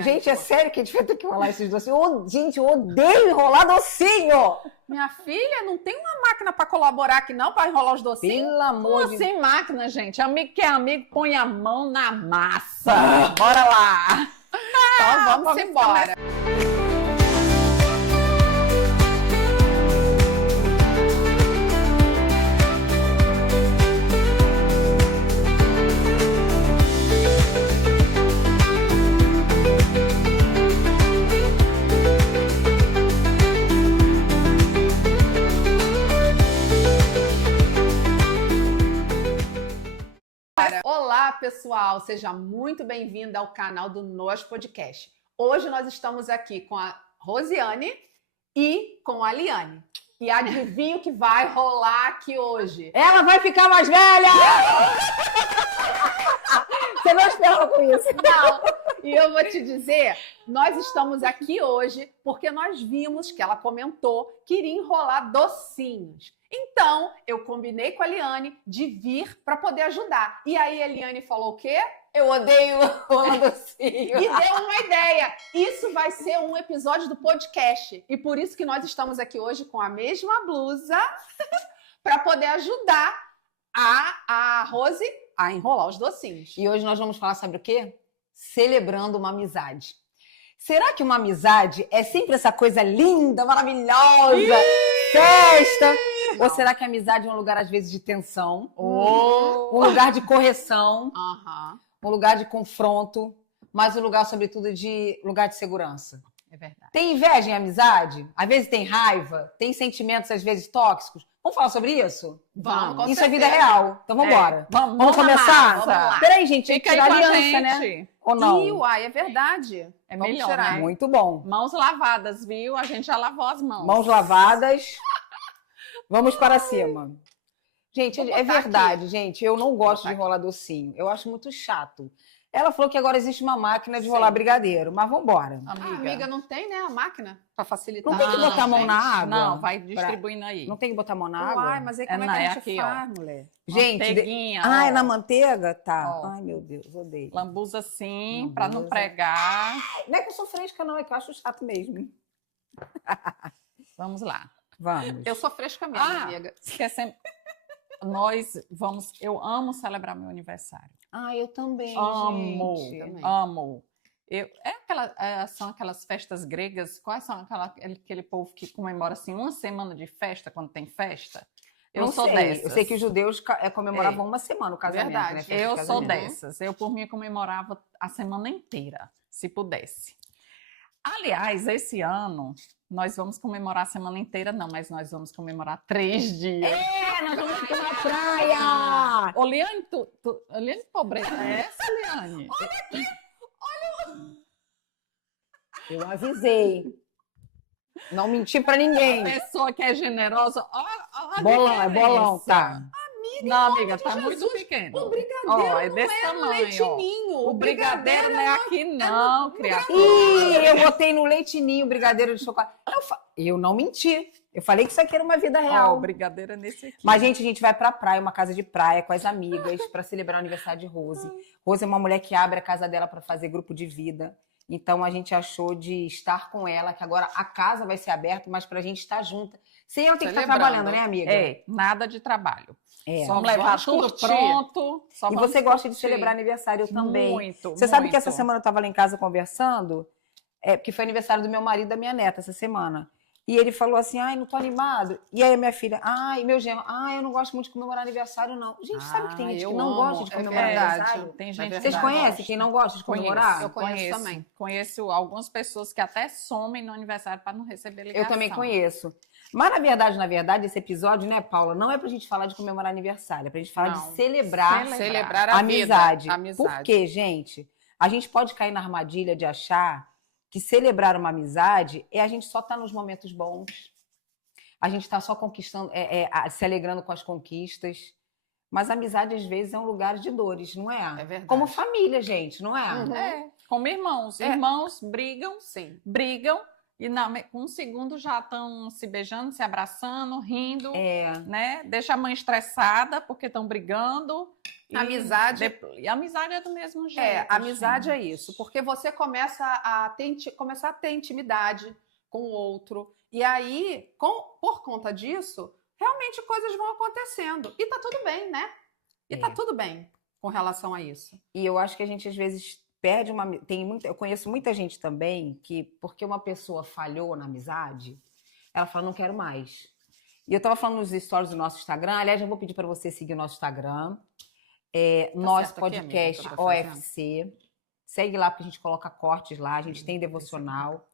Gente, é sério que a gente vai ter que enrolar esses docinhos? Gente, eu odeio enrolar docinho! Minha filha, não tem uma máquina para colaborar aqui não, para enrolar os docinhos? Pelo amor de Deus. Sem máquina, gente. Amigo que é amigo, põe a mão na massa. Bora lá. Então vamos embora. Olá, pessoal! Seja muito bem-vinda ao canal do Nós Podcast. Hoje nós estamos aqui com a Rosiane e com a Liane. E adivinha o que vai rolar aqui hoje? Ela vai ficar mais velha! Você não esperava com isso? Não. E eu vou te dizer, nós estamos aqui hoje porque nós vimos que ela comentou que iria enrolar docinhos. Então, eu combinei com a Liane de vir para poder ajudar. E aí a Liane falou o quê? Eu odeio enrolar docinho. E deu uma ideia. Isso vai ser um episódio do podcast. E por isso que nós estamos aqui hoje com a mesma blusa para poder ajudar a Rose a enrolar os docinhos. E hoje nós vamos falar sobre o quê? Celebrando uma amizade. Será que uma amizade é sempre essa coisa linda, maravilhosa, festa? Ou será que a amizade é um lugar, às vezes, de tensão? Um lugar de correção? Um lugar de confronto? Mas um lugar, sobretudo, de lugar de segurança? É verdade. Tem inveja em amizade? Às vezes tem raiva? Tem sentimentos, às vezes, tóxicos? Vamos falar sobre isso? Vamos. Isso é vida real. Então vamos embora. Vamos começar? Vamos lá. Peraí, gente, tem que Fica tirar aí a com a aliança, gente. né? Ou não? Ih, uai, é verdade. É Vamos melhor, tirar. né? Muito bom. Mãos lavadas, viu? A gente já lavou as mãos. Mãos lavadas. Vamos para cima. Gente, Vou é botar verdade, gente. Eu não gosto de botar enrolar docinho. Eu acho muito chato. Ela falou que agora existe uma máquina de enrolar brigadeiro, mas vamos embora. Amiga, não tem, né, a máquina para facilitar. Não tem que botar a mão na água? Não, vai distribuindo aí. Não tem que botar a mão na água? Uai, mas aí como É é que a na- gente aqui, faz, mulher? Gente, Manteiguinha, ah, ó. é na manteiga? Tá. Ó. Ai, meu Deus, odeio. Lambuza assim, pra não Lambuza. pregar. Não é que eu sou fresca, não, é que eu acho chato mesmo. Vamos lá. Vamos. Eu sou fresca mesmo, amiga. Esquecemos. Eu amo celebrar meu aniversário. Ah, eu também, Amo, gente. Também. amo. São aquelas festas gregas? Quais são aquele povo que comemora assim uma semana de festa quando tem festa? Eu Não sou sei. dessas. Eu sei que os judeus comemoravam uma semana o casamento, Verdade. né? Festa de Eu sou casamento. dessas. Eu, por mim, comemorava a semana inteira, se pudesse. Aliás, esse ano, nós vamos comemorar a semana inteira, não, mas nós vamos comemorar 3 dias. É, nós vamos ficar na praia! Ô, Liane, Liane, pobreza é essa, Liane? Eu avisei. Não menti pra ninguém. Pessoa que é generosa, ó, Bolão, é bolão, tá? Não, amiga, tá Jesus, muito pequeno. O brigadeiro Ó, é desse não é no tamanho, leitinho. ó. O brigadeiro não é aqui não, criatura. Ih, eu botei no leitinho brigadeiro de chocolate. Eu não menti. Eu falei que isso aqui era uma vida Ó, real. o brigadeiro é nesse aqui. Mas, gente, a gente vai pra praia, uma casa de praia, com as amigas, pra celebrar o aniversário de Rose. Rose é uma mulher que abre a casa dela pra fazer grupo de vida. Então, a gente achou de estar com ela, que agora a casa vai ser aberta, mas pra gente estar junta. Sem ela ter que estar Celebrando. trabalhando, né, amiga? É, nada de trabalho. É. Vamos levar vamos tudo curtir. pronto. E vamos você gosta de curtir. celebrar aniversário, eu também. Muito, Você sabe que muito. essa semana eu estava lá em casa conversando, porque foi aniversário do meu marido e da minha neta essa semana. E ele falou assim, ai, não tô animado. E aí a minha filha, ai, meu genro, ai, eu não gosto muito de comemorar aniversário, não. Gente, sabe que tem gente eu que não amo, gosta de é comemorar verdade. aniversário? Tem É gente verdade. Vocês que conhecem gosta. quem não gosta de comemorar? Eu conheço também. Conheço algumas pessoas que até somem no aniversário para não receber ligação. Eu também conheço. Mas, na verdade, esse episódio, né, Paula, não é pra gente falar de comemorar aniversário, é pra gente falar Não. de celebrar Celebrar a a amizade. vida. Amizade. Porque, gente, a gente pode cair na armadilha de achar que celebrar uma amizade é a gente só estar nos momentos bons. A gente está só conquistando, se alegrando com as conquistas. Mas a amizade, às vezes, é um lugar de dores, não é? É verdade. Como família, gente, não é? Uhum. É, como irmãos. É. Irmãos brigam, Sim. brigam E com um segundo já estão se beijando, se abraçando, rindo, né? Deixa a mãe estressada porque estão brigando. E a amizade é do mesmo jeito. Amizade gente. é isso, porque você começa a ter intimidade com o outro. E aí, por conta disso, realmente coisas vão acontecendo. E tá tudo bem, né? E tá tudo bem com relação a isso. E eu acho que a gente, às vezes, perde uma... Eu conheço muita gente também que, porque uma pessoa falhou na amizade, ela fala, não quero mais. E eu tava falando nos stories do nosso Instagram, aliás, eu vou pedir para você seguir o nosso Instagram, nosso podcast aqui, amiga, OFC. Segue lá, porque a gente coloca cortes lá, a gente tem devocional.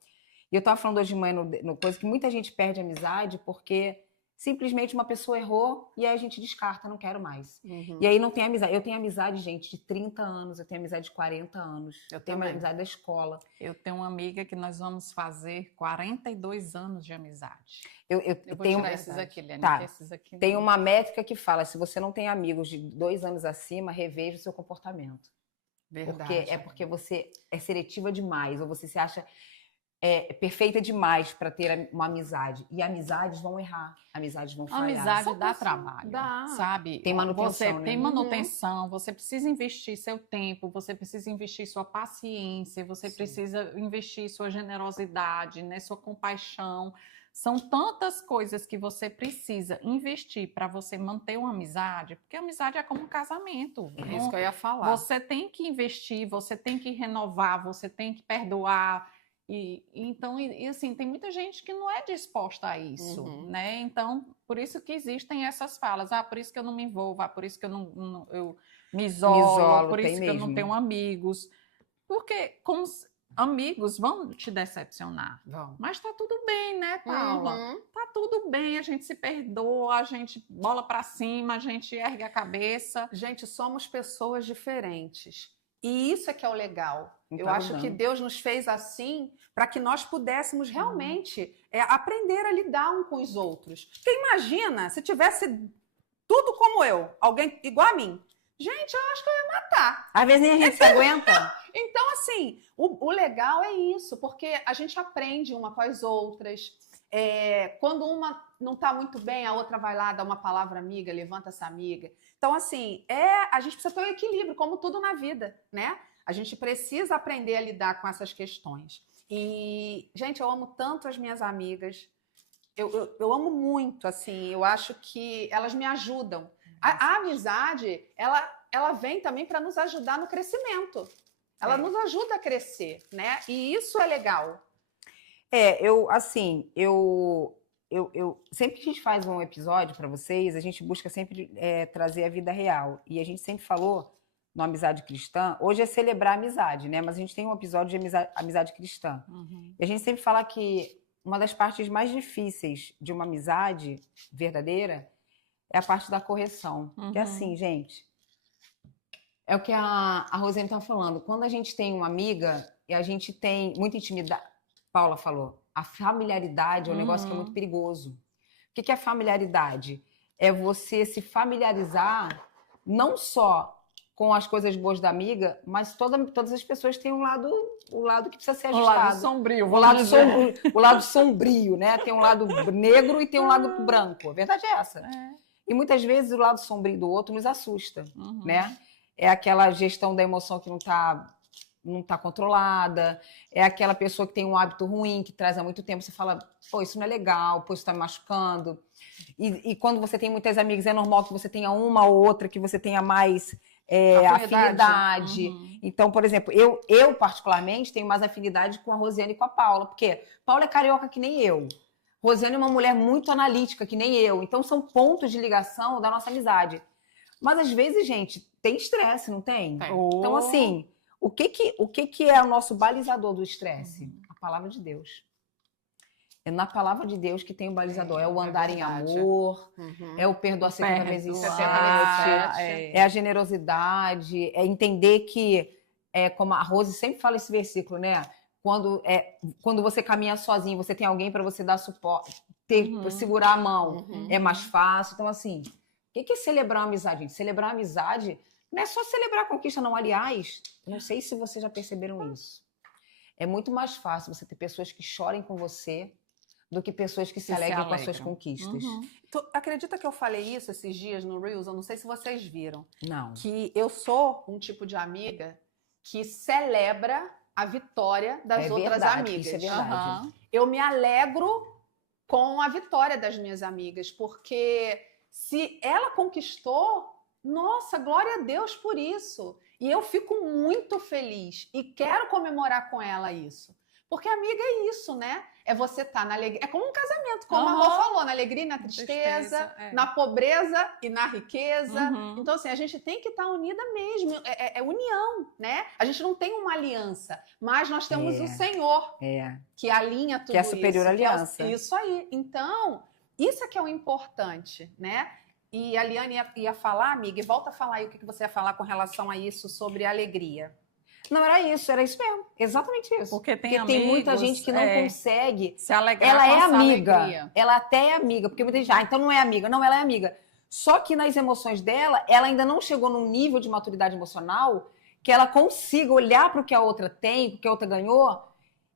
E eu tava falando hoje de manhã no coisa que muita gente perde amizade porque simplesmente uma pessoa errou e aí a gente descarta, não quero mais. Uhum. E aí não tem amizade. Eu tenho amizade, gente, de 30 anos, eu tenho amizade de 40 anos. Eu tenho também. amizade da escola. Eu tenho uma amiga que nós vamos fazer 42 anos de amizade. Eu vou tenho tirar esses aqui, Liane, tá. esses aqui não. Tem uma métrica que fala, se você não tem amigos de 2 anos acima, reveja o seu comportamento. Verdade. Porque você é seletiva demais, ou você se acha perfeita demais para ter uma amizade. E amizades vão errar, amizades vão falhar. Amizade dá trabalho, sabe? Tem manutenção, Você né? tem manutenção, você precisa investir seu tempo, você precisa investir sua paciência, você precisa investir sua generosidade, né, sua compaixão. São tantas coisas que você precisa investir para você manter uma amizade, porque a amizade é como um casamento. É isso que eu ia falar. Você tem que investir, você tem que renovar, você tem que perdoar. Então, assim, tem muita gente que não é disposta a isso, né? Então, por isso que existem essas falas. Por isso que eu não me envolvo, por isso que eu me isolo, por isso que eu não tenho amigos. Porque amigos vão te decepcionar. Mas tá tudo bem, né, Paula? Tá tudo bem, a gente se perdoa, a gente bola pra cima, a gente ergue a cabeça. Gente, somos pessoas diferentes. E isso é que é o legal. Não Eu tá acho mudando. que Deus nos fez assim para que nós pudéssemos realmente aprender a lidar um com os outros. Porque imagina se tivesse tudo como eu, alguém igual a mim. Gente, eu acho que eu ia matar. Às vezes nem a gente se aguenta. Então, assim, o legal é isso, porque a gente aprende uma com as outras. Quando uma não está muito bem, a outra vai lá, dá uma palavra amiga, levanta essa amiga. Então, assim, a gente precisa ter um equilíbrio, como tudo na vida, né? A gente precisa aprender a lidar com essas questões. E, gente, eu amo tanto as minhas amigas. Eu amo muito, assim, eu acho que elas me ajudam. A amizade, ela vem também para nos ajudar no crescimento. Ela nos ajuda a crescer, né? E isso é legal. Sempre que a gente faz um episódio para vocês, a gente busca sempre trazer a vida real. E a gente sempre falou no Amizade Cristã, hoje é celebrar a amizade, né? Mas a gente tem um episódio de amizade cristã. E a gente sempre fala que uma das partes mais difíceis de uma amizade verdadeira é a parte da correção. Que é assim, gente, é o que a Rosane estava falando. Quando a gente tem uma amiga e a gente tem muita intimidade, Paula falou, a familiaridade é um negócio que é muito perigoso. O que é familiaridade? É você se familiarizar não só com as coisas boas da amiga, mas todas as pessoas têm o lado que precisa ser ajustado. O lado sombrio, o lado sombrio, né? Tem um lado negro e tem um lado branco. A verdade é essa. E muitas vezes o lado sombrio do outro nos assusta, né? É aquela gestão da emoção que não tá controlada, é aquela pessoa que tem um hábito ruim, que traz há muito tempo, você fala, pô, isso não é legal, pô, isso tá me machucando. E quando você tem muitas amigas, é normal que você tenha uma ou outra, que você tenha mais afinidade. Então, por exemplo, eu particularmente tenho mais afinidade com a Rosiane e com a Paula, porque Paula é carioca que nem eu. Rosiane é uma mulher muito analítica, que nem eu. Então, são pontos de ligação da nossa amizade. Mas, às vezes, gente, tem estresse, não tem? Então, assim, o que é o nosso balizador do estresse? A palavra de Deus. É na palavra de Deus que tem o balizador. É o andar em amor, é o perdoar 70 vezes 7, é a generosidade, é entender que, como a Rose sempre fala esse versículo, né? Quando você caminha sozinho, você tem alguém para você dar suporte, segurar a mão, é mais fácil. Então, assim, o que é celebrar a amizade, gente? Celebrar a amizade não é só celebrar a conquista, não. Aliás, não sei se vocês já perceberam isso. É muito mais fácil você ter pessoas que chorem com você do que pessoas que se Que se alegram com as suas alegram. conquistas. Uhum. Tu acredita que eu falei isso esses dias no Reels? Eu não sei se vocês viram. Não. Que eu sou um tipo de amiga que celebra a vitória das É outras verdade, amigas. isso é verdade. Aham. Eu me alegro com a vitória das minhas amigas, porque se ela conquistou, nossa, glória a Deus por isso. E eu fico muito feliz e quero comemorar com ela isso. Porque amiga é isso, né? É você estar na alegria. É como um casamento, como a Rô Aham. falou, na alegria e na tristeza, é. na pobreza e na riqueza. Uhum. Então, assim, a gente tem que estar unida mesmo. É união, né? A gente não tem uma aliança, mas nós temos É. o Senhor É. que alinha tudo Que é a superior isso. aliança. Isso aí. Então, isso é que é o importante, né? E a Liane ia falar, amiga, e volta a falar aí o que você ia falar com relação a isso sobre a alegria. Não, era isso mesmo. Exatamente isso. Porque tem Porque tem muita amigos, gente que não consegue. se alegrar Ela com é essa amiga. alegria. Ela até é amiga. Porque muita gente, então não é amiga. Não, ela é amiga. Só que nas emoções dela, ela ainda não chegou num nível de maturidade emocional que ela consiga olhar para o que a outra tem, para o que a outra ganhou,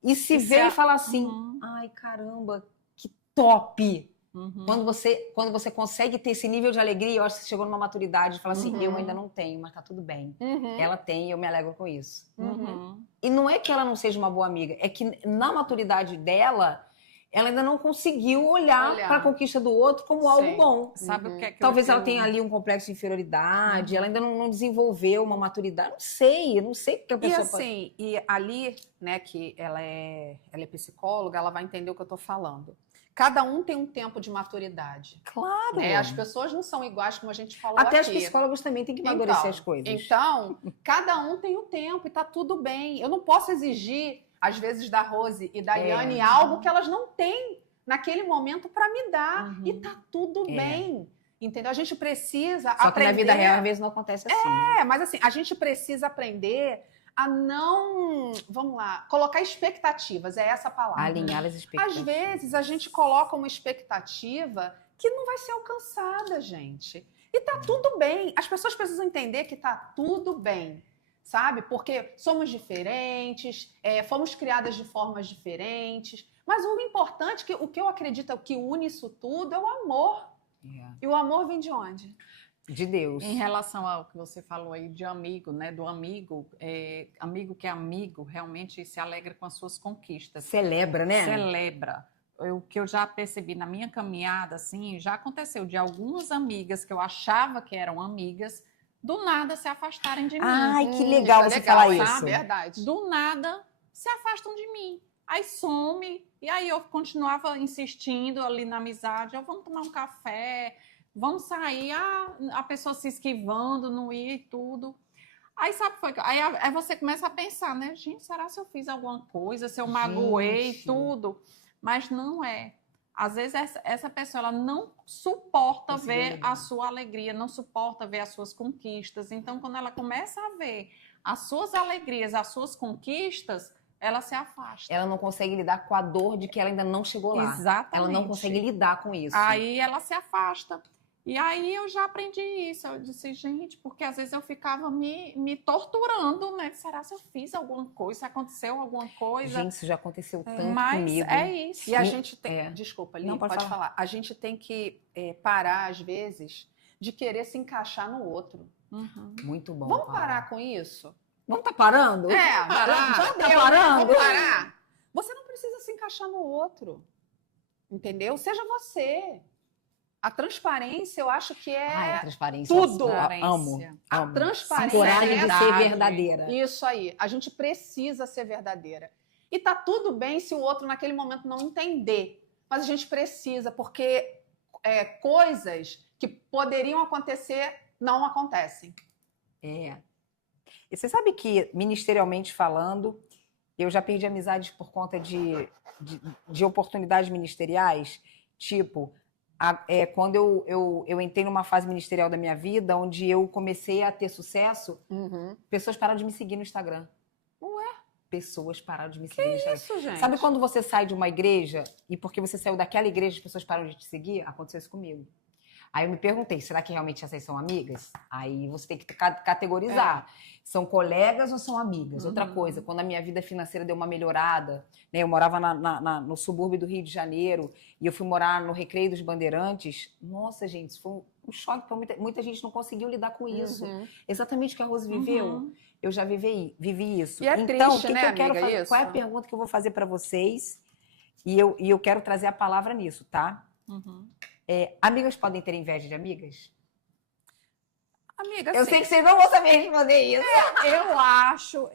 e se ver e falar assim, Uhum. ai, caramba, que top! Uhum. Quando você consegue ter esse nível de alegria, eu acho que você chegou numa maturidade de falar assim, Uhum. eu ainda não tenho, mas tá tudo bem. Ela tem e eu me alegro com isso. Uhum. E não é que ela não seja uma boa amiga, é que na maturidade dela, ela ainda não conseguiu olhar Olhar. para a conquista do outro como algo Sim. bom. Sabe Uhum. o que é que Talvez eu... ela tenha ali um complexo de inferioridade, Uhum. ela ainda não desenvolveu uma maturidade. Não sei o que a E pessoa pode... assim, e ali, né, que ela é psicóloga, ela vai entender o que eu tô falando. Cada um tem um tempo de maturidade. Claro! Né? As pessoas não são iguais, como a gente falou Até aqui. os psicólogos também têm que amadurecer as coisas. Então, cada um tem um tempo e tá tudo bem. Eu não posso exigir, às vezes, da Rose e da Liane algo que elas não têm naquele momento para me dar. Uhum. E tá tudo bem. Entendeu? A gente precisa Só aprender. que na vida real, às vezes, não acontece assim. Mas assim, a gente precisa aprender a não, vamos lá, colocar expectativas, é essa a palavra. Alinhar as expectativas. Às vezes a gente coloca uma expectativa que não vai ser alcançada, gente. E tá tudo bem. As pessoas precisam entender que tá tudo bem, sabe? Porque somos diferentes, fomos criadas de formas diferentes. Mas o importante, o que eu acredito que une isso tudo é o amor. E o amor vem de onde? De Deus. Em relação ao que você falou aí de amigo, né? Do amigo, amigo que é amigo, realmente se alegra com as suas conquistas. Celebra, né? Celebra. O que eu já percebi na minha caminhada, assim, já aconteceu de algumas amigas que eu achava que eram amigas, do nada se afastarem de mim. Ai, que legal isso é você falar hein? isso. Verdade. Do nada se afastam de mim. Aí some, e aí eu continuava insistindo ali na amizade, vamos tomar um café, vamos sair, a pessoa se esquivando, não ia e tudo. Aí sabe, aí você começa a pensar, né? Gente, será se eu fiz alguma coisa, se eu magoei tudo? Mas não é. Às vezes essa pessoa ela não suporta ver a sua alegria, não suporta ver as suas conquistas. Então, quando ela começa a ver as suas alegrias, as suas conquistas, ela se afasta. Ela não consegue lidar com a dor de que ela ainda não chegou lá. Exatamente. Ela não consegue lidar com isso. Aí ela se afasta. E aí eu já aprendi isso. Eu disse, gente, porque às vezes eu ficava me torturando, né? Será se eu fiz alguma coisa? Se aconteceu alguma coisa? Gente, isso já aconteceu tanto Mas comigo. é isso. E a gente tem... Desculpa, Lili, Não, pode falar. A gente tem que parar, às vezes, de querer se encaixar no outro. Uhum. Muito bom. Vamos parar com isso? Vamos tá parando? Parar. Já tá parando? Vamos parar. Você não precisa se encaixar no outro. Entendeu? Seja você. A transparência, eu acho que é Ai, a transparência. tudo. Amo. A amo. transparência. Coragem de ser verdade. verdadeira. Isso aí. A gente precisa ser verdadeira. E tá tudo bem se o outro naquele momento não entender. Mas a gente precisa, porque coisas que poderiam acontecer não acontecem. É. E você sabe que, ministerialmente falando, eu já perdi amizades por conta de oportunidades ministeriais. Tipo, quando eu entrei numa fase ministerial da minha vida, onde eu comecei a ter sucesso, pessoas pararam de me seguir no Instagram. Ué? Pessoas pararam de me seguir no Instagram. Isso, gente. Sabe quando você sai de uma igreja e porque você saiu daquela igreja as pessoas param de te seguir? Aconteceu isso comigo. Aí eu me perguntei, será que realmente essas são amigas? Aí você tem que categorizar. São colegas ou são amigas? Outra coisa, quando a minha vida financeira deu uma melhorada, né? Eu morava no subúrbio do Rio de Janeiro e eu fui morar no Recreio dos Bandeirantes. Nossa, gente, isso foi um choque para muita gente não conseguiu lidar com isso. Exatamente o que a Rose viveu. Eu já vivi isso. E é então, triste, o que né, que eu quero amiga, fazer? isso? Qual é a pergunta que eu vou fazer para vocês? E eu quero trazer a palavra nisso, tá? Amigas podem ter inveja de amigas? Amiga, Eu assim, sei que vocês não vão saber responder isso. eu acho,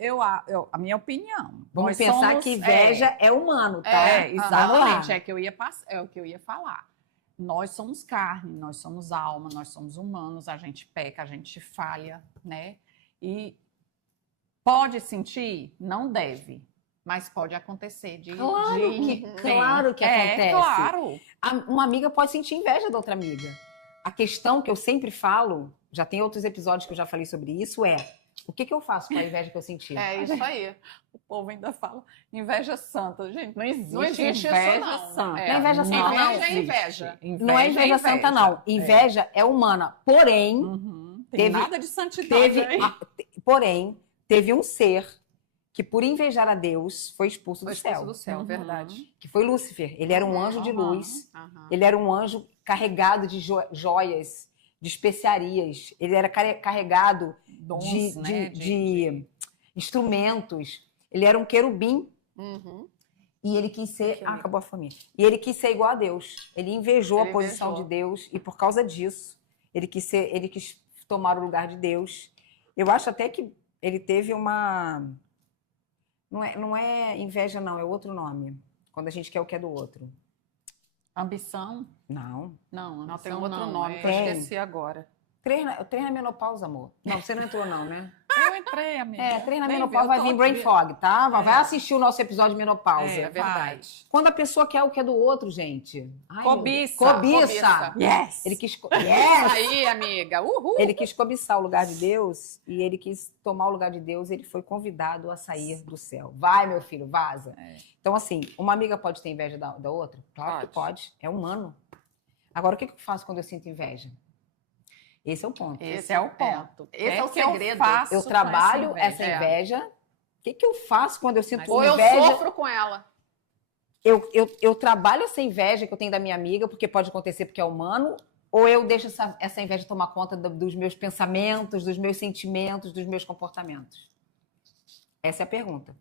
a minha opinião. Vamos nós pensar somos- que inveja é humano, tá? É, Vamos exatamente, lá. é o que eu ia falar. Nós somos carne, nós somos alma, nós somos humanos, a gente peca, a gente falha, né? E pode sentir? Não deve, mas pode acontecer Claro que acontece. Claro. Uma amiga pode sentir inveja da outra amiga. A questão que eu sempre falo, já tem outros episódios que eu já falei sobre isso, é o que eu faço com a inveja que eu senti? É isso aí. O povo ainda fala inveja santa. Gente, não existe, Não existe inveja isso, não. santa. Não é inveja santa, não. Inveja é existe. inveja. Não é inveja santa, não. Inveja é humana. Porém, Tem Teve- nada de santidade aí. porém, teve um ser que, por invejar a Deus, foi expulso Foi do expulso céu. do céu, verdade. Que foi Lúcifer. Ele era um anjo de luz. Aham. Ele era um anjo carregado de joias, de especiarias. Ele era carregado Dons, de, né? de instrumentos. Ele era um querubim Uhum. e ele quis ser... Que Ah, lindo. acabou a família. E ele quis ser igual a Deus. Ele invejou Ele a posição invejou. de Deus e por causa disso, ele quis tomar o lugar de Deus. Eu acho até que ele teve uma... Não é inveja, não. É outro nome. Quando a gente quer o que é do outro. Ambição? Não. Não, Não, tem ambição um outro não, nome é- que eu Tem. esqueci agora. Treina menopausa, amor. Não, você não entrou, não, né? Eu entrei, amiga. Treina Nem menopausa, vi, vai eu vir tô brain aqui. fog, tá? Vai É. assistir o nosso episódio de menopausa. É, É verdade. Quando a pessoa quer o que é do outro, gente. Ai, Cobiça. Cobiça. Yes! Ele quis... Yes! Aí, amiga. Uhul. Ele quis cobiçar o lugar de Deus e ele quis tomar o lugar de Deus. Ele foi convidado a sair do céu. Vai, meu filho, vaza. Então, assim, uma amiga pode ter inveja da outra? Claro que pode. É humano. Agora, o que eu faço quando eu sinto inveja? Esse é o ponto. Esse é o ponto. Esse é o que eu segredo. faço Eu com trabalho essa É. inveja. O que eu faço quando eu sinto Ou eu inveja? sofro com ela. Eu trabalho essa inveja que eu tenho da minha amiga, porque pode acontecer porque é humano, ou eu deixo essa inveja tomar conta dos meus pensamentos, dos meus sentimentos, dos meus comportamentos? Essa é a pergunta.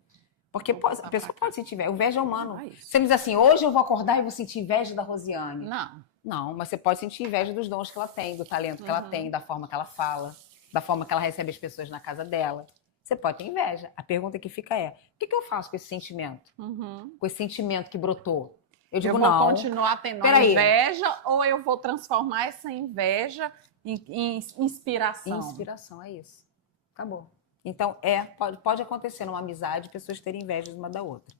Porque a pessoa pode sentir inveja. Inveja é humano. Você me diz assim, hoje eu vou acordar e vou sentir inveja da Rosiane. Não. Não, mas você pode sentir inveja dos dons que ela tem, do talento que ela tem, da forma que ela fala, da forma que ela recebe as pessoas na casa dela. Você pode ter inveja. A pergunta que fica é, o que eu faço com esse sentimento? Com esse sentimento que brotou? Eu digo, Eu vou não. continuar tendo Peraí. inveja ou eu vou transformar essa inveja em inspiração? Inspiração, é isso. Acabou. Então, pode acontecer numa amizade pessoas terem inveja uma da outra.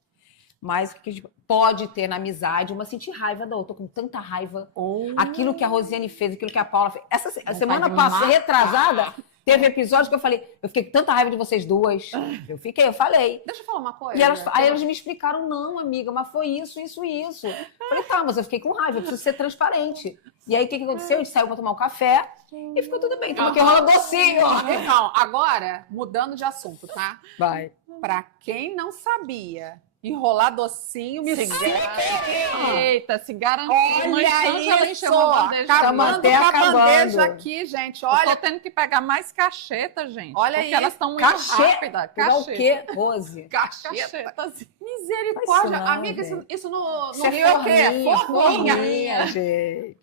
Mas o que a gente pode ter na amizade, uma sentir raiva da outra. Tô com tanta raiva. Aquilo que a Rosiane fez, aquilo que a Paula fez. Essa semana de passada, matar. retrasada, teve episódio que eu falei, eu fiquei com tanta raiva de vocês duas. Eu falei. Deixa eu falar uma coisa. E aí elas me explicaram, não, amiga, mas foi isso, isso e isso. Eu falei, tá, mas eu fiquei com raiva, eu preciso ser transparente. E aí o que aconteceu? A gente saiu pra tomar um café e ficou tudo bem. Toma aqui rola docinho. Então, agora, mudando de assunto, tá? Vai. Pra quem não sabia, enrolar docinho me Eita, se garantiu. No Olha instante ela isso! encheu uma bandeja de Acabando até com a acabando. bandeja aqui, gente. Eu Olha, tô tendo que pegar mais cacheta, gente. Olha porque aí. elas estão muito Cachê- rápidas. Igual o Cacheta. quê, Rose? cacheta. Cachetas. Misericórdia. Isso não, Amiga, gente. isso no Isso é Rio é o quê? Forminha. forminha, gente.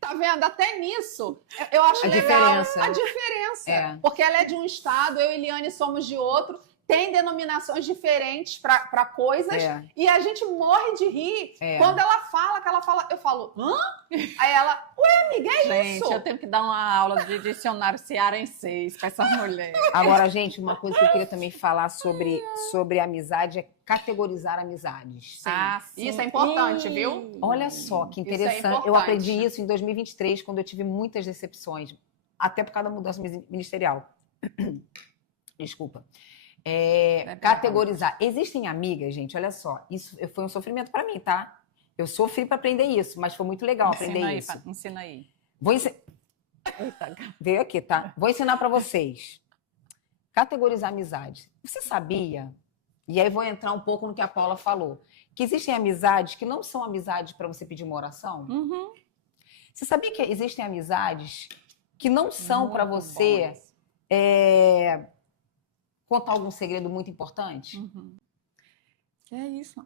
Tá vendo? Até nisso, eu acho A legal diferença. a diferença. É. Porque ela é de um estado, eu e Eliane somos de outro. Tem denominações diferentes para coisas. É. E a gente morre de rir. É. Quando ela fala, eu falo, hã? Aí ela, ué, amiga, é Gente, isso? eu tenho que dar uma aula de dicionário cearenseis pra essa mulher. Agora, gente, uma coisa que eu queria também falar sobre amizade é categorizar amizades. Sim. sim. Isso é importante, viu? Olha só que Isso é interessante. Eu importante. aprendi isso em 2023, quando eu tive muitas decepções, até por causa da mudança ministerial. Desculpa. Categorizar. Existem amigas, gente, olha só. Isso foi um sofrimento para mim, tá? Eu sofri para aprender isso, mas foi muito legal aprender isso. Ensina aí. Veio aqui, tá? Vou ensinar para vocês. Categorizar amizade. Você sabia? E aí vou entrar um pouco no que a Paula falou. Que existem amizades que não são amizades para você pedir uma oração? Uhum. Você sabia que existem amizades que não são para Muito você boas. contar algum segredo muito importante? Uhum. É isso.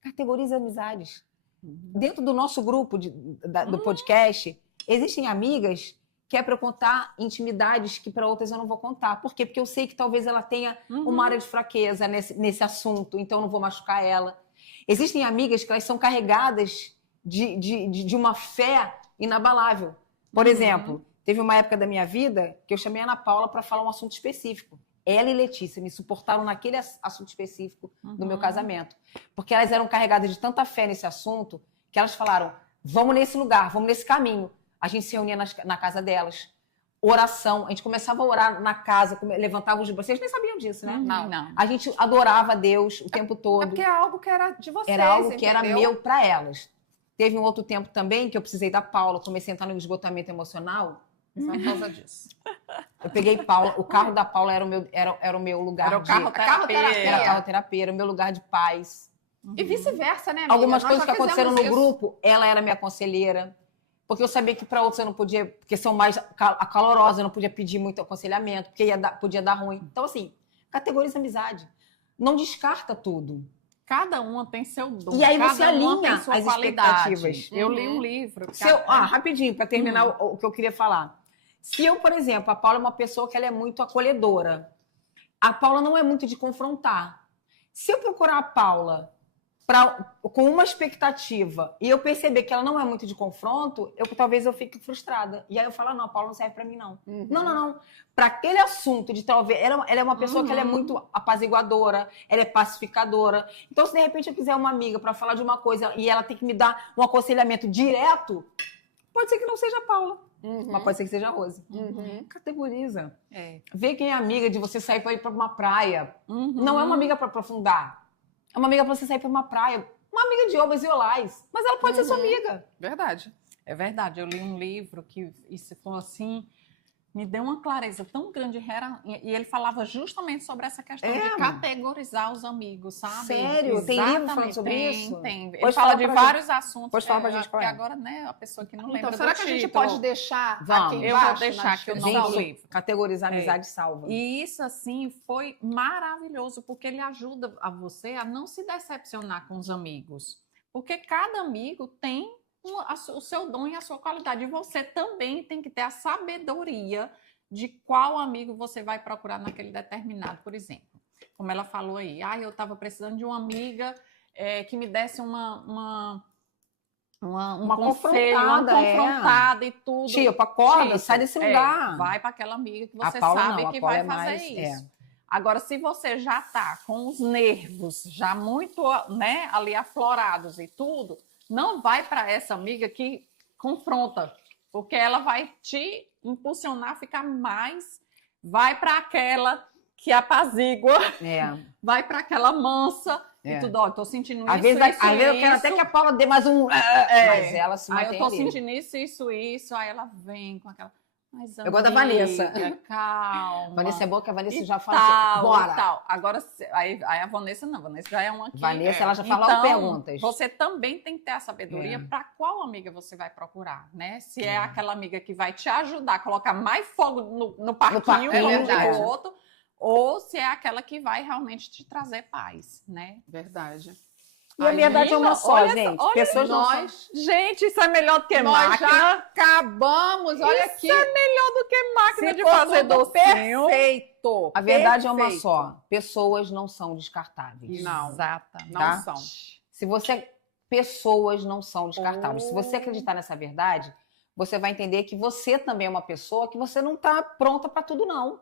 Categoriza amizades. Uhum. Dentro do nosso grupo do podcast, existem amigas que é para eu contar intimidades que para outras eu não vou contar. Por quê? Porque eu sei que talvez ela tenha uma área de fraqueza nesse assunto, então eu não vou machucar ela. Existem amigas que elas são carregadas de uma fé inabalável. Por exemplo, teve uma época da minha vida que eu chamei a Ana Paula para falar um assunto específico. Ela e Letícia me suportaram naquele assunto específico do meu casamento. Porque elas eram carregadas de tanta fé nesse assunto que elas falaram, vamos nesse lugar, vamos nesse caminho. A gente se reunia na casa delas. Oração. A gente começava a orar na casa, levantava os braços. Vocês nem sabiam disso, né? Não. A gente adorava a Deus o tempo todo. É porque é algo que era de vocês, Era algo que era entendeu? meu para elas. Teve um outro tempo também que eu precisei da Paula. Comecei a entrar no esgotamento emocional. Só por causa disso. Eu peguei Paula. O carro da Paula era o meu lugar Era o de... carro-terapia. Era carroterapia, era o meu lugar de paz. E vice-versa, né, amiga? Algumas Nós coisas já que aconteceram no fizemos isso. grupo, ela era minha conselheira. Porque eu sabia que para outros eu não podia, porque são mais calorosas, eu não podia pedir muito aconselhamento, porque podia dar ruim. Então, assim, categoriza amizade. Não descarta tudo. Cada uma tem seu dom. E aí cada você uma alinha tem sua as qualidade. expectativas. Eu li um livro. Rapidinho, para terminar o que eu queria falar. Se eu, por exemplo, a Paula é uma pessoa que ela é muito acolhedora. A Paula não é muito de confrontar. Se eu procurar a Paula com uma expectativa e eu perceber que ela não é muito de confronto, talvez eu fique frustrada. E aí eu falo, não, a Paula não serve para mim, não. Não. Para aquele assunto de talvez... Ela é uma pessoa que ela é muito apaziguadora, ela é pacificadora. Então, se de repente eu quiser uma amiga para falar de uma coisa e ela tem que me dar um aconselhamento direto, pode ser que não seja a Paula. Mas pode ser que seja a Rose. Categoriza. Vê quem é amiga de você sair para ir para uma praia. Não é uma amiga para aprofundar. É uma amiga para você sair para uma praia. Uma amiga de obras e olais. Mas ela pode ser sua amiga. Verdade. É verdade. Eu li um livro que isso foi assim, me deu uma clareza tão grande. E ele falava justamente sobre essa questão de categorizar os amigos, sabe? Sério? Tem livro falando sobre isso? Tem. Ele Pode fala falar de pra vários assuntos. Pode falar pra gente qual é. Porque agora, né, a pessoa que não lembra Então, será do que a gente título. pode deixar Vamos. aqui Eu embaixo? vou deixar, que eu não descrição? li o livro. Categorizar amizade salva. E isso, assim, foi maravilhoso, porque ele ajuda a você a não se decepcionar com os amigos. Porque cada amigo tem o seu dom e a sua qualidade. E você também tem que ter a sabedoria de qual amigo você vai procurar naquele determinado. Por exemplo, como ela falou aí, eu estava precisando de uma amiga que me desse uma conselho, uma confrontada e tudo. Tipo, acorda, sai desse lugar. Vai para aquela amiga que você Paula sabe não, que Paula vai é fazer mais, isso. Agora, se você já está com os nervos já muito, né, ali aflorados e tudo, não vai para essa amiga que confronta, porque ela vai te impulsionar a ficar mais. Vai para aquela que apazigua, vai para aquela mansa. E tudo, tô sentindo às isso, vezes, isso, às vezes eu quero até que a Paula dê mais um... Mas ela se mantém aí eu tô ali. sentindo isso. Aí ela vem com aquela... Mas, eu gosto da Vanessa. Calma. Vanessa é boa, que a Vanessa e já fala tal, assim, bora. E tal. Agora, aí a Vanessa não. A Vanessa já é uma que... Vanessa, ela já fala então, perguntas. Você também tem que ter a sabedoria para qual amiga você vai procurar, né? Se é aquela amiga que vai te ajudar a colocar mais fogo no parquinho do outro, ou se é aquela que vai realmente te trazer paz, né? Verdade. E a verdade é uma só, gente. Pessoas nós... Gente, isso é melhor do que nós máquina. Já acabamos, olha isso aqui. Isso é melhor do que máquina Se de fazer docinho. Perfeito. A verdade é uma só. Pessoas não são descartáveis. Não. Exatamente. Não são. Pessoas não são descartáveis. Se você acreditar nessa verdade, você vai entender que você também é uma pessoa que você não está pronta para tudo, não.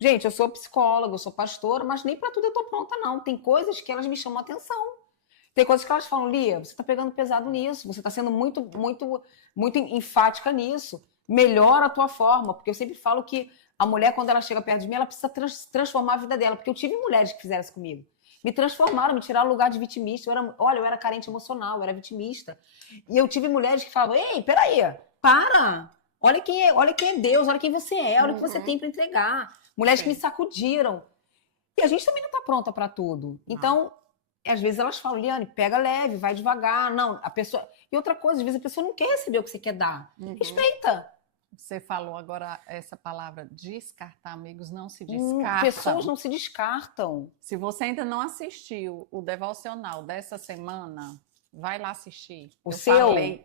Gente, eu sou psicóloga, eu sou pastora, mas nem para tudo eu estou pronta, não. Tem coisas que elas me chamam a atenção. Tem coisas que elas falam, Lia, você está pegando pesado nisso, você está sendo muito enfática nisso. Melhora a tua forma, porque eu sempre falo que a mulher, quando ela chega perto de mim, ela precisa transformar a vida dela, porque eu tive mulheres que fizeram isso comigo. Me transformaram, me tiraram o lugar de vitimista. Eu era carente emocional, eu era vitimista. E eu tive mulheres que falavam, ei, peraí, para! Olha quem é Deus, olha quem você é, olha o que você tem para entregar. Mulheres que me sacudiram. E a gente também não está pronta para tudo. Então, às vezes elas falam, Liane, pega leve, vai devagar. Não, a pessoa... E outra coisa, às vezes a pessoa não quer receber o que você quer dar. Respeita. Você falou agora essa palavra, descartar, amigos, não se descartam. Pessoas não se descartam. Se você ainda não assistiu o devocional dessa semana, vai lá assistir.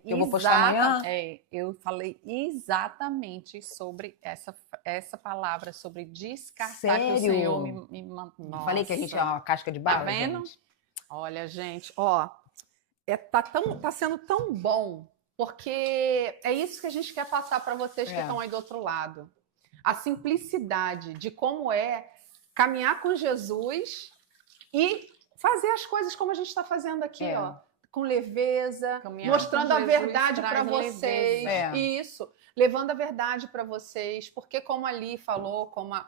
Eu vou postar amanhã? Eu falei exatamente sobre essa palavra, sobre descartar. Sério? Que o Senhor me mandou. Falei que a gente é uma casca de bala, tá vendo? gente. Olha, gente, tá sendo tão bom, porque é isso que a gente quer passar para vocês que estão aí do outro lado. A simplicidade de como é caminhar com Jesus e fazer as coisas como a gente está fazendo aqui, com leveza, mostrando a verdade para vocês. Isso, levando a verdade para vocês, porque como a Li falou, como a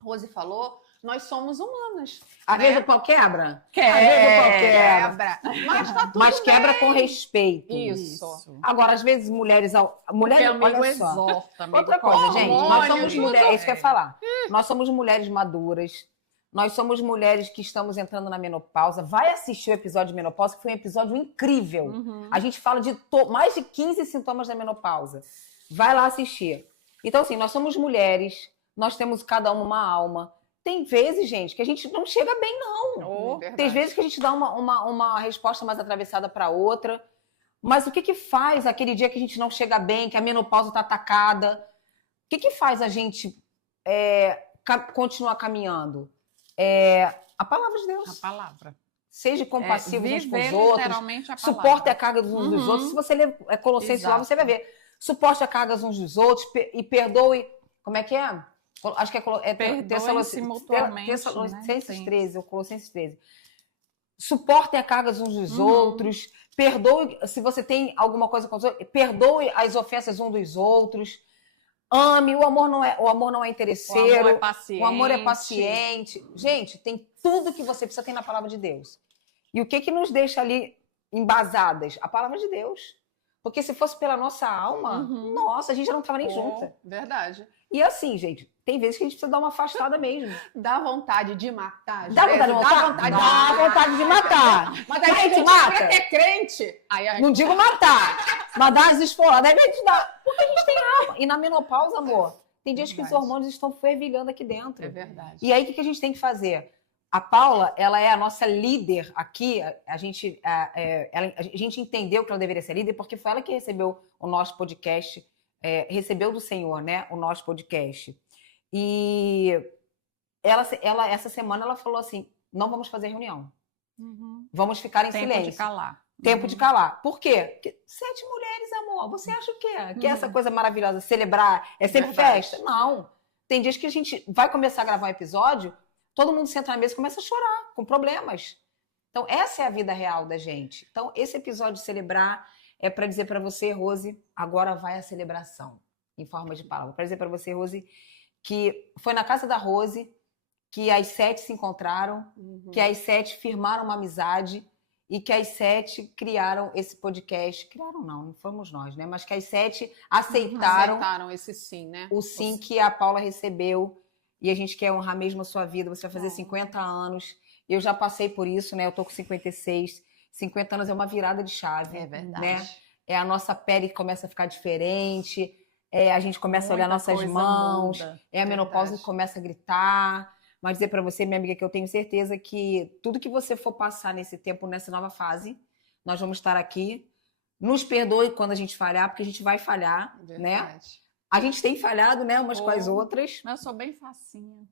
Rose falou, nós somos humanas. Às vezes o pau quebra? Às vezes o pau quebra. Mas tá tudo Mas quebra bem. com respeito. Isso. Agora, às vezes, mulheres olha só. Exorta, Outra coisa, gente, nós somos tudo mulheres, é isso que eu ia bem. falar. Nós somos mulheres maduras. Nós somos mulheres que estamos entrando na menopausa. Vai assistir o episódio de menopausa, que foi um episódio incrível. A gente fala de mais de 15 sintomas da menopausa. Vai lá assistir. Então, assim, nós somos mulheres, nós temos cada uma alma. Tem vezes, gente, que a gente não chega bem, não. Tem vezes que a gente dá uma resposta mais atravessada para outra. Mas o que faz aquele dia que a gente não chega bem, que a menopausa está atacada? O que faz a gente continuar caminhando? A palavra de Deus. A palavra. Seja compassivos uns com os Viver outros. literalmente a palavra. Suporte a carga uns dos outros. Se você ler Colossenses lá, você vai ver. Suporte a carga uns dos outros e perdoe. Como é que é? Acho que é Perdoem-se mutuamente, Tessalonicenses né? 13, ou Colossenses 13. Suportem a carga uns dos outros. Perdoe, se você tem alguma coisa com os outros, perdoe as ofensas uns dos outros. Ame, o amor não é interesseiro. O amor é paciente. Gente, tem tudo que você precisa ter na palavra de Deus. E o que nos deixa ali embasadas? A palavra de Deus. Porque se fosse pela nossa alma, nossa, a gente já não estava nem junta. Verdade. E assim, gente, tem vezes que a gente precisa dar uma afastada mesmo. Dá vontade de matar. Dá vontade de matar. Mas a gente mata. É crente. Não digo matar, mas dar as esfoladas. A gente dá. Porque a gente tem alma. E na menopausa, amor, tem dias que os hormônios estão fervilhando aqui dentro. É verdade. E aí, o que a gente tem que fazer? A Paula, ela é a nossa líder aqui. A gente entendeu que ela deveria ser líder porque foi ela que recebeu o nosso podcast, recebeu do Senhor, né, o nosso podcast. E ela essa semana, ela falou assim, não vamos fazer reunião. Vamos ficar em silêncio. Tempo de calar. Tempo de calar. Por quê? Porque 7 mulheres, amor. Você acha o quê? Que é essa coisa maravilhosa, celebrar, é sempre festa? Não. Tem dias que a gente vai começar a gravar um episódio, todo mundo senta na mesa e começa a chorar, com problemas. Então, essa é a vida real da gente. Então, esse episódio de celebrar é para dizer para você, Rose, agora vai a celebração, em forma de palavra. Para dizer para você, Rose, que foi na casa da Rose que as 7 se encontraram, que as 7 firmaram uma amizade e que as 7 criaram esse podcast. Criaram não fomos nós, né? Mas que as 7 aceitaram esse sim, né? O sim que a Paula recebeu. E a gente quer honrar mesmo a sua vida. Você vai fazer 50 anos. Eu já passei por isso, né? Eu tô com 56. 50 anos é uma virada de chave. É verdade. Né? É a nossa pele que começa a ficar diferente. A gente começa a olhar nossas mãos. É a menopausa que começa a gritar. Mas dizer para você, minha amiga, que eu tenho certeza que tudo que você for passar nesse tempo, nessa nova fase, nós vamos estar aqui. Nos perdoe quando a gente falhar, porque a gente vai falhar, né? A gente tem falhado, né, umas com as outras. Mas eu sou bem facinha.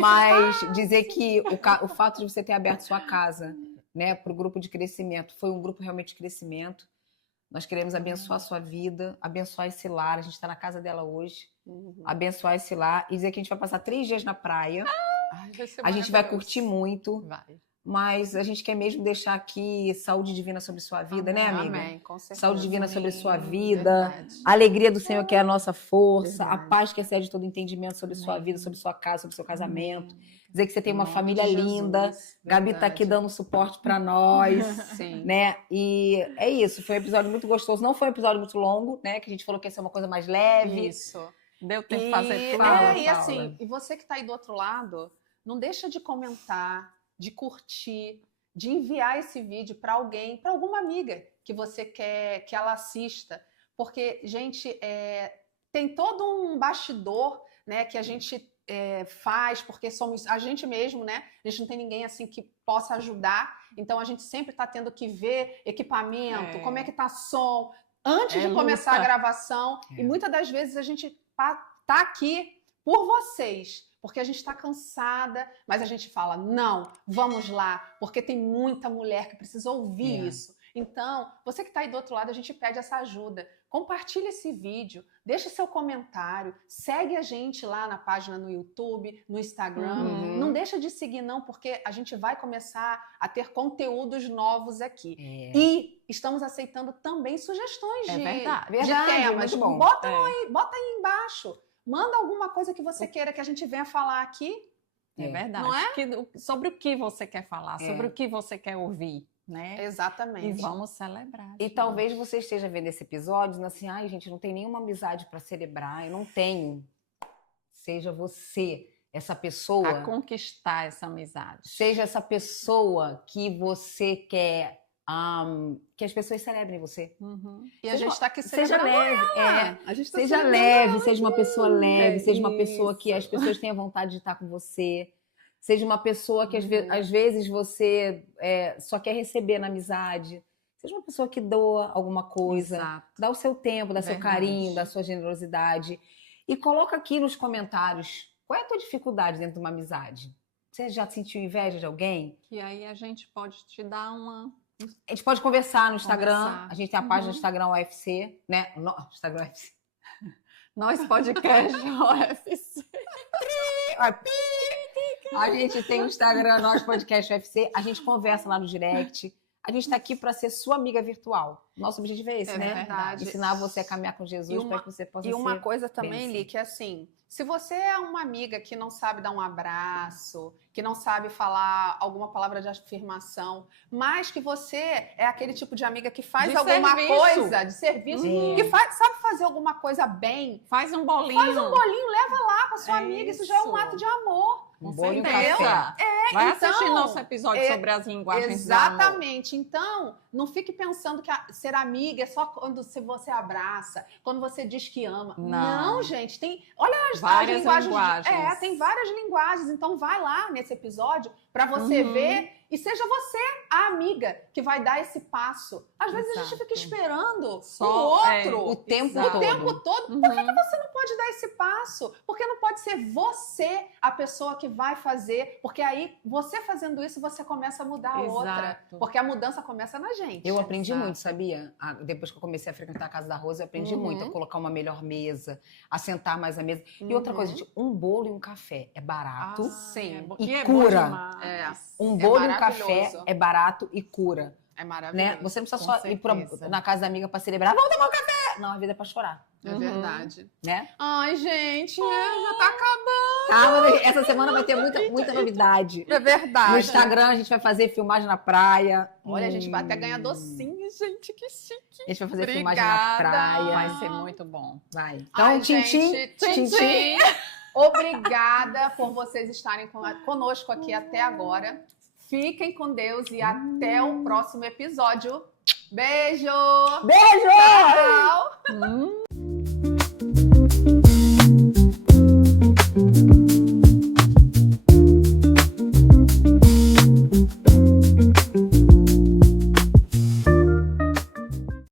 Mas dizer que o fato de você ter aberto sua casa, né, para o grupo de crescimento, foi um grupo realmente de crescimento. Nós queremos abençoar a sua vida, abençoar esse lar. A gente está na casa dela hoje. Abençoar esse lar e dizer que a gente vai passar 3 dias na praia. A gente vai curtir muito. Mas a gente quer mesmo deixar aqui saúde divina sobre sua vida, né, amiga? Amém, com certeza. Saúde divina sobre sua vida. Verdade. A alegria do Senhor que é a nossa força. Verdade. A paz que excede todo entendimento sobre sua vida, sobre sua casa, sobre seu casamento. dizer que você tem uma Nome família de linda. Jesus. Gabi tá aqui Verdade. dando suporte pra nós, Sim. né? E é isso, foi um episódio muito gostoso. Não foi um episódio muito longo, né? Que a gente falou que ia ser uma coisa mais leve. Isso. Deu tempo de E, fazer tudo. e Paula. assim, e você que está aí do outro lado, não deixa de comentar, de curtir, de enviar esse vídeo para alguém, para alguma amiga que você quer que ela assista. Porque, gente, tem todo um bastidor, né, que a gente faz, porque somos a gente mesmo, né? A gente não tem ninguém assim que possa ajudar. Então a gente sempre está tendo que ver equipamento, como é que tá som, antes de começar a luta. gravação. E muitas das vezes a gente tá aqui por vocês, porque a gente está cansada, mas a gente fala, não, vamos lá, porque tem muita mulher que precisa ouvir isso. Então, você que está aí do outro lado, a gente pede essa ajuda. Compartilhe esse vídeo, deixe seu comentário, segue a gente lá na página no YouTube, no Instagram. Uhum. Não deixa de seguir não, porque a gente vai começar a ter conteúdos novos aqui. É. E estamos aceitando também sugestões É de verdade. temas. muito bom. Bota aí embaixo. Manda alguma coisa que você queira que a gente venha falar aqui. É verdade. Não é? Sobre o que você quer falar, É. sobre o que você quer ouvir, né? E Exatamente. vamos celebrar. E talvez você esteja vendo esse episódio dizendo assim, ai, gente, não tem nenhuma amizade para celebrar, eu não tenho. Seja você essa pessoa, A conquistar essa amizade. seja essa pessoa que você quer que as pessoas celebrem você. Uhum. E a Seja- gente está aqui Seja celebrando leve, ela. A gente tá seja celebrando leve, ela. seja uma pessoa leve, seja uma pessoa que Isso. as pessoas tenham vontade de estar com você. Seja uma pessoa que Uhum. às vezes você só quer receber na amizade. Seja uma pessoa que doa alguma coisa. Exato. Dá o seu tempo, dá seu Verdade. carinho, dá sua generosidade. E coloca aqui nos comentários qual é a tua dificuldade dentro de uma amizade. Você já sentiu inveja de alguém? E aí a gente pode te dar uma... A gente pode conversar no Instagram. Conversar. A gente tem a página Uhum. do Instagram UFC, né? Instagram UFC. Nós podcast OFC. A gente tem o Instagram, nós podcast UFC. A gente conversa lá no direct. A gente tá aqui para ser sua amiga virtual. Nosso objetivo é esse, É né? verdade. Ensinar você a caminhar com Jesus E para que você possa E uma ser... coisa também, bem Li, que é assim, se você é uma amiga que não sabe dar um abraço, que não sabe falar alguma palavra de afirmação, mas que você é aquele tipo de amiga que faz De alguma serviço. coisa de serviço, Sim. que sabe fazer alguma coisa bem, Faz um bolinho. faz um bolinho, leva lá pra sua amiga, isso já é um Isso. ato de amor. Um Com bolo e um certeza. café. Vai então, assistir nosso episódio sobre as linguagens do amor. Exatamente. Então, não fique pensando que ser amiga é só quando você abraça, quando você diz que ama. Não. Gente, tem. Olha as Várias linguagens. linguagens. Tem várias linguagens. Então, vai lá nesse episódio para você Uhum. ver e seja você a amiga que vai dar esse passo. Às vezes a gente Exato. fica esperando Só, o outro. O tempo Exato. todo. O tempo todo. Uhum. Por que você não pode dar esse passo? Porque não pode ser você a pessoa que vai fazer, porque aí você fazendo isso, você começa a mudar a outra. Exato. Porque a mudança começa na gente. Eu aprendi Exato. muito, sabia? Depois que eu comecei a frequentar a casa da Rosa, eu aprendi Uhum. muito a colocar uma melhor mesa, a sentar mais à mesa. E outra coisa, gente, um bolo e um café é barato. Sim. É bom. E é cura. bom demais. Um É bolo e um maravilhoso. café é barato e cura, É maravilhoso. né? Você não precisa Com só ir certeza. na casa da amiga pra celebrar. Vamos tomar um café! Não, a vida é pra chorar, É Uhum. verdade. né? Ai, gente, já tá acabando. Calma, essa semana vai ter muita novidade. É verdade. No Instagram a gente vai fazer filmagem na praia. Olha, a gente vai até ganhar docinho, gente, que chique. A gente vai fazer filmagem na Obrigada. praia. Vai ser muito bom. Vai. Então, Ai, tchim, gente, tchim, tchim. Obrigada por vocês estarem conosco aqui até agora. Fiquem com Deus e até o próximo episódio. Beijo! Beijo! Tchau!